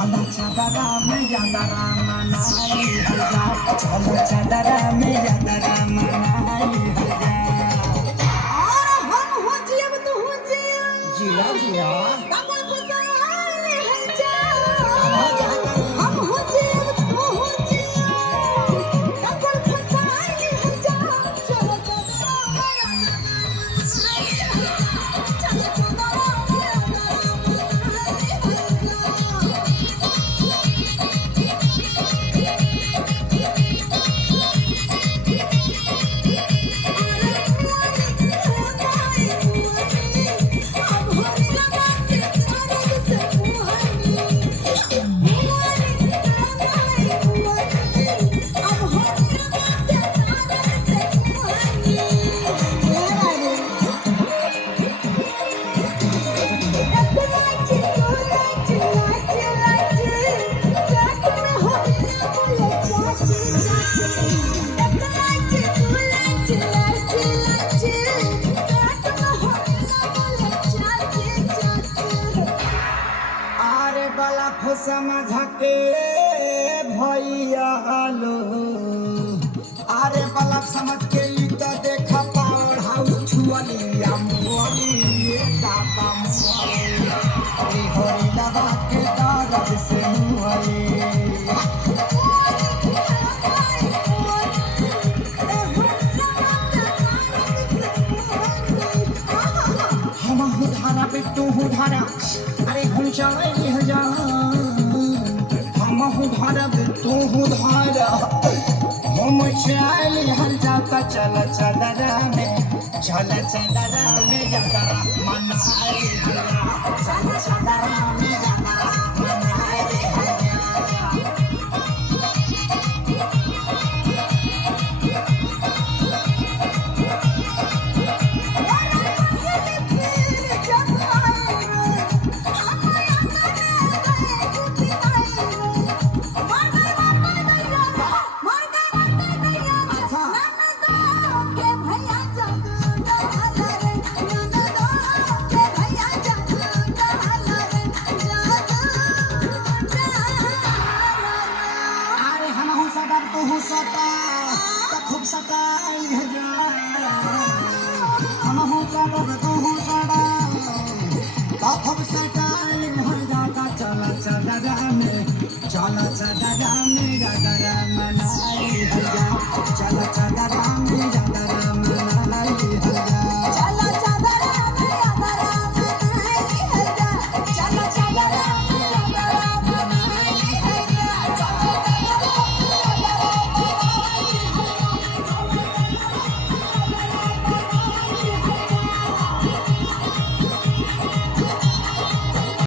चला चदरा में यादरा मनाई हजा चला चदरा में यादरा मनाई हजा और हम हो जियब तू हो जिया जिया जिया कमल फसाले है जा हम हो जियब तू हो जिया कमल फसाले है जा चलो चदरा में चलो चदरा समझ के भैया लो अरे बलब समझ के ली तो देखा पढ़ाऊ छुअलिया मुअली दादा मुअली अरे होरी लगा के दर्द से मुअली हम धारा पे तू धारा अरे हम चले जा हम धरब तू धर हम चल हर जाता चल चदरा में यादरा मनाई चल चदरा में यादरा मनाई खूब सताई हम हो सड़ब तू हो सड़ा खूब सताई हो जाता चला चदरा में यादरा मनाई हजा चला चदरा में यादरा